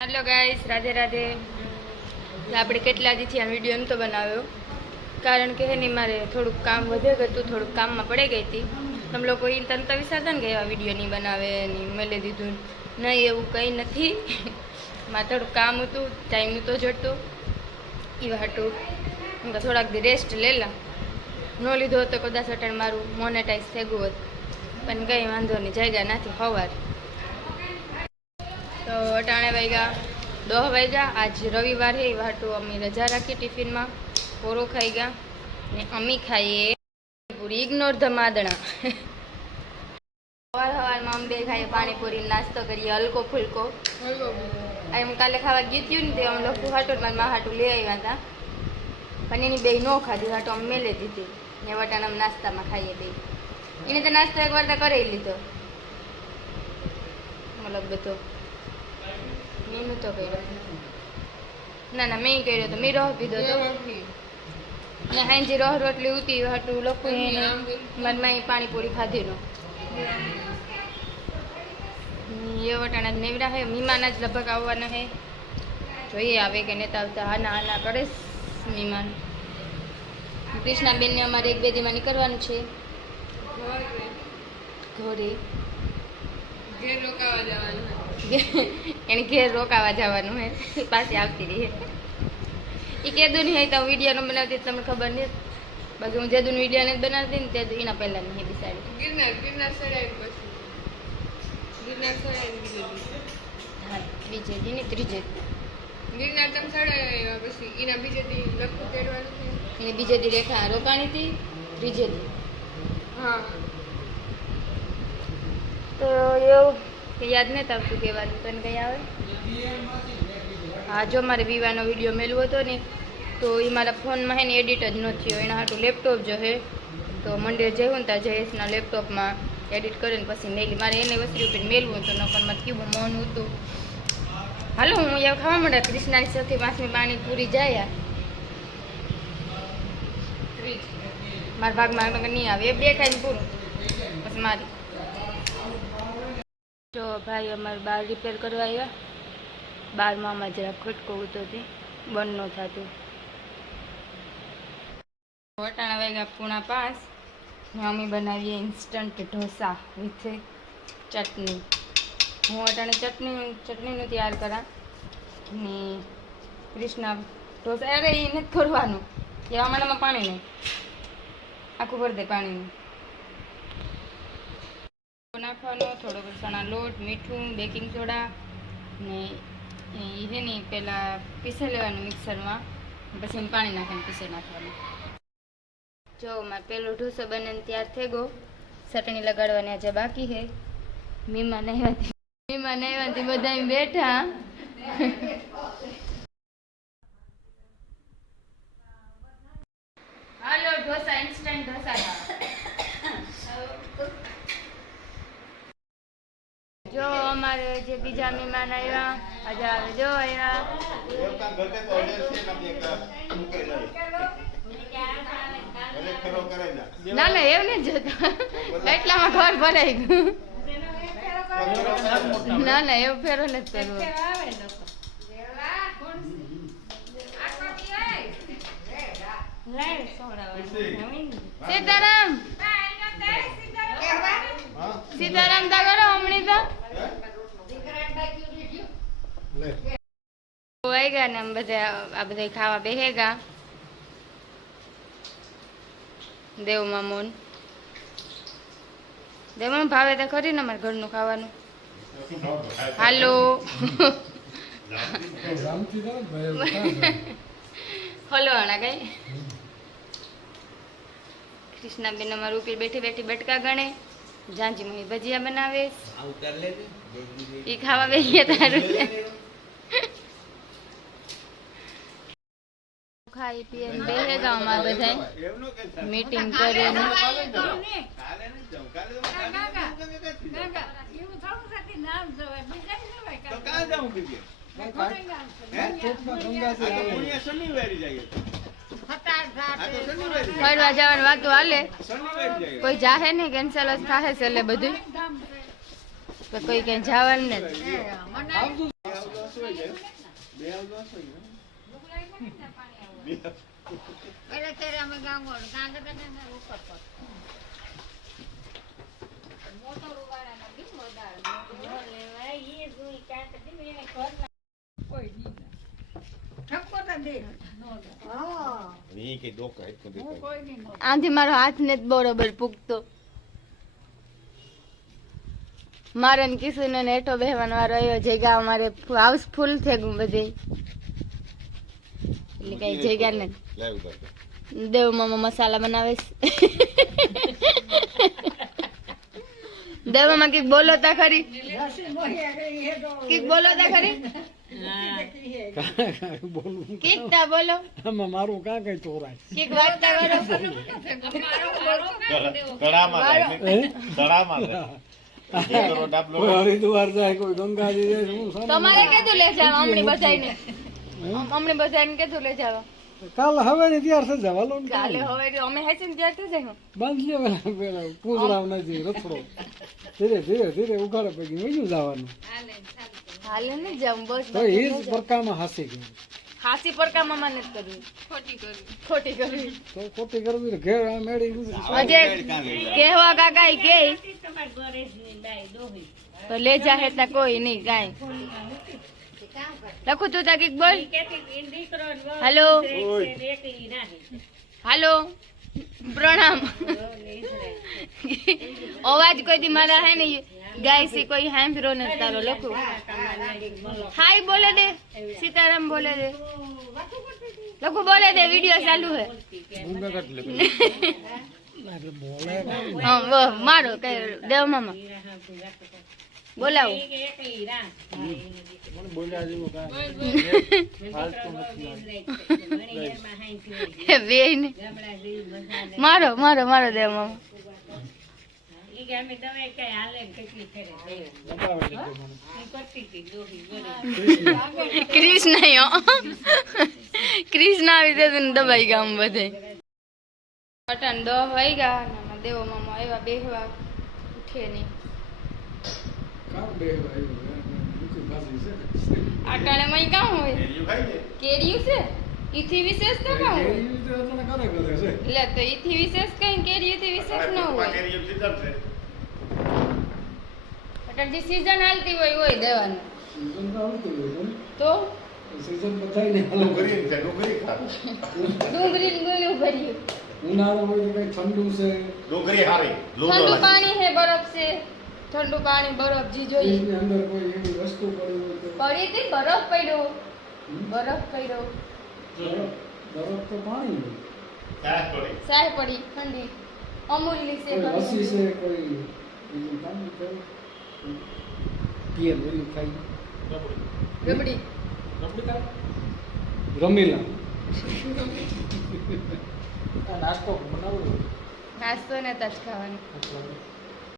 Hello guys, Radhe Radhe. આપણે કેટલા દીથી આ વિડીયો નતો બનાવ્યો કારણ કે હે ને મારે થોડુંક કામ વધે ગયું, થોડુંક કામમાં પડી ગઈ હતી। તમે લોકો એ તંત વિચારતા ને કે આ વિડીયો નહીં બનાવે ને મેલે દીધું, નહીં એવું કંઈ નથી। મારે થોડુંક કામ હતું, ટાઈમ નહોતો જડતો, એ હાટું હું થોડાક દી રેસ્ટ લેલા ન લીધો તો કદાચ અટાણ મારું મોનેટાઈઝ થઈ ગયું હોત, પણ કંઈ વાંધો નહીં, જાયગા નથી સવાર। તો અટાણે વાગ્યા 10 વાગ્યા। આજ રવિવાર હે, વાટું અમે રજા રાખી, ટિફિનમાં પોરો ખાઈ ગયા ને અમી ખાઈએ પૂરી, ઇગ્નોર ધ માદણા। સવારમાં અમે બે ખાઈએ પાણીપુરી, નાસ્તો કરીએ હલકો ફુલકો। એમ કાલે ખાવા ગીત્યું ને તે અમે લોકો હાટું મારા મા હાટું લઈ આવ્યા હતા, પણ એની બે ન ખાધી, હાટું અમે મેલે દીધી ને વટાણ અમે નાસ્તામાં ખાઈએ બે। એને તો નાસ્તો એક વાર તો કરી લીધો, મતલબ બધો મેં તો કર્યો, ના ના મેં કર્યો તો મેં રહ પીધો તો ને હાંજી રહ રોટલી ઉતી હાટું લખું મારી માઈ પાણીપુરી ખાધી નો એ વટાણા જ નેવડા હે। મહેમાન જ લગભગ આવવાના હે, જોઈએ આવે કે નેતા આવતા। હાના હાના કરે મહેમાન। કૃષ્ણાબેનને અમારે 1-2 દીમાં નીકળવાનું છે ઘરે, ઘેર રોકાવા જવાનું એને ઘેર રોકાવા જવાનું હે, પાછી આવતી રહી। એ કેદું નહીં હોય તો વિડીયો ન બનાવતી, તમને ખબર નહીં, બાકી હું જેદું વિડીયો ને બનાવતી ને તે એના પહેલા નહીં બિસાડી ગિરનાર ચડાવી પછી ગિરનાર ચડાવી બીજો હા ત્રીજે દી ને ત્રીજે ગિરનાર તમે ચડાવ્યા પછી એના બીજે દી લખું તેડવાનું છે, એને બીજે દી રેખા રોકાણી હતી, ત્રીજે દી હા। તો એવું કે યાદ નથી આવતું કહેવાનું, તને કંઈ આવે? હા, જો મારે વિવાનો વિડીયો મેળવો હતો ને તો એ મારા ફોનમાં હે ને એડિટ જ ન થયો, એના હાટું લેપટોપ જો હે તો મંડે જવું ને ત્યાં જયેશના લેપટોપમાં એડિટ કરીને પછી મેલી, મારે એને વસ્તુ ઉપર મેળવું હતું, નકરમાં કેવું મન હતું। હાલો હું એવું ખાવા માંડે, કૃષ્ણાની સાથે 5મી પાણીપુરી જાય, મારા ભાગમાં નહીં આવે, 2 ખાઈને પૂરું પછી મારી। જો ભાઈ અમારે બાર રિપેર કરવા આવ્યા, બારમાં અમારે જરા ખટકો ઉતો હતી, બંધ ન થતું। વટાણા વાગ્યા 4:45 ને અમે બનાવીએ ઇન્સ્ટન્ટ ઢોસા વિથ ચટણી। હું વટાણે ચટણીનું તૈયાર કરા ને કૃષ્ણા ઢોસા, અરે એ નથી કરવાનું, એવા મારામાં પાણી નહીં, આખું ભરી દે પાણીનું નાખવાનો, થોડોક ચણા લોટ, મીઠું, બેકિંગ સોડા ને એ છે ને પહેલાં પીસી લેવાનું મિક્સરમાં, પછી એમ પાણી નાખીને પીસી નાખવાનું। જો મારે પહેલો ઢોસો બનીને તૈયાર થઈ ગયો, ચટણી લગાડવાની આજે બાકી છે। મહેમાન આવ્યાથી બધા બેઠા, હાલો ઢોસા, ઇન્સ્ટન્ટ ઢોસા। જો અમારે જે બીજા મહેમાન આવ્યા, આજે આવે જો આવ્યા, ના ના એવું નહીં જોતા, એટલામાં ઘર ભરાઈ ગયું, ના ના એવું ફેરો નથી કરવો। સીતારામ સીતારામ તા કરો હમણી તો આવી ગયા ને બધા, આ બધા ખાવા બેહેગા। દેવ મામોન ભાવે તો ખરી ને અમારે ઘરનું ખાવાનું। હાલો હલો આણા કઈ કૃષ્ણાબેન અમારું ઉપર બેઠી બેઠી બટકા ગણે, જાંજી મહી ભજીયા બનાવે, એ ખાવા બેસીએ તારું ખાઈ પીએ બેસેગા અમારે બધા મીટિંગ કરીને। ફરવા જવાની વાતો હાલે, કોઈ જાહે નહીં, કેન્સલ જ થાય છે એટલે બધું, તો કોઈ ક્યાંય જવાનું નથી। એટલે ત્યારે અમે ગામવાળો ગાંગર ઉપર પર મોટર ઉગાડ્યા નથી વધારે લેવાય એ જોઈ ક્યાંક એને ઘર કોઈ નહીં ઠપકો તો દે હા ઈ કે ડોકા હેત કો દેખાય કોઈ નહીં આથી મારો હાથ ને બરોબર પૂગતો મારે ને કિશુને ને હેઠો બેહવાનો વારો આવ્યો જગ્યા અમારે હાઉસ ફૂલ થઈ ગયું બધે એટલે કઈ જગ્યા ને લાવ ઉતાર દેવ મામા મસાલા બનાવે છે દેવ મામા કઈક બોલો તા ખરી કઈક બોલો તા ખરી કઈક તા બોલો મારું કાં કઈ ચોરાય કઈક વાર્તા કરો તળામાં ડાબલો હરિદ્વાર જાય કોઈ ગંગાજી જાય હું સામે તમારે કીધું લે જાવ અમણી બધાઈને અમણી બધાઈને કીધું લે જાવ કાલ હવે ને ત્યાર થઈ જવા લો ને કાલે હવે અમે હેચીને ત્યાં થઈ જાય બાંધ લે પેલા પૂજરાવ નથી રથડો ધીરે ધીરે ધીરે ઉઘાડે પૈકી વયું જવાનું હાલે ને જાવ બસ તો એ જ પ્રકારમાં હાસી ગયું હાસી પડકા મામા ને કરવી ખોટી કરવી તો ખોટી કરવી તો ઘેર આ મેળી અજય કહેવા કાકા કે તો લે જા હેતા કોઈ નહીં કાઈ લખું તું તા કઈક બોલ હાલો હાલો પ્રણામ અવાજ કોઈ દી મારા હે ને ગાય સી કોઈ સાંભળ્યો ને તારો લખું હાય બોલે દે સીતારામ બોલે દે લખું બોલે દે વિડિયો ચાલુ હે હા વાહ મારો કઈ દેવ મામા બોલાવો બોલ્યા જેવું બેન મારો મારો મારો દેવ મામા કૃષ્ણ કૃષ્ણ આવી દે દબાઈ ગામ બધે પટન 10 વાગ્યા ને દેવો મામા આવ્યા બેહવા ઉઠે નહીં કામ બે ભાઈ મુખી ભાસી છે આટાણે મય કામ હોય કેડિયું છે ઈથી વિશેષ તો કામ હોય એ તો તને કરે કરે છે એટલે તો ઈથી વિશેષ કઈ કેડિયુંથી વિશેષ ન હોય પટનજી સીઝન હાલતી હોય દેવાનું સીઝન તો આવતું હોય તો સીઝન બધાય ને ડુંગળી છે ડુંગળી ખા ડુંગળી ને ગોળું ભર્યું ઉનાળો હોય તો કઈ ઠંડુ છે ડુંગળી હારી ઠંડુ પાણી છે બરફ છે ઠંડુ પાણી બરફ જી જોઈએ એની અંદર કોઈ એવી વસ્તુ પડી હોય તો પડી હતી બરફ પડ્યો બરફ પડ્યો બરફ તો પાણી હોય ચાય પડી ઠંડી અમૂલની છે કોઈ લસ્સી છે કોઈ બીજું કામ કરે પીએ બોલી ખાઈ રબડી રમીલા નાસ્તો બનાવો નાસ્તો ને તજ ખાવાનું એટલે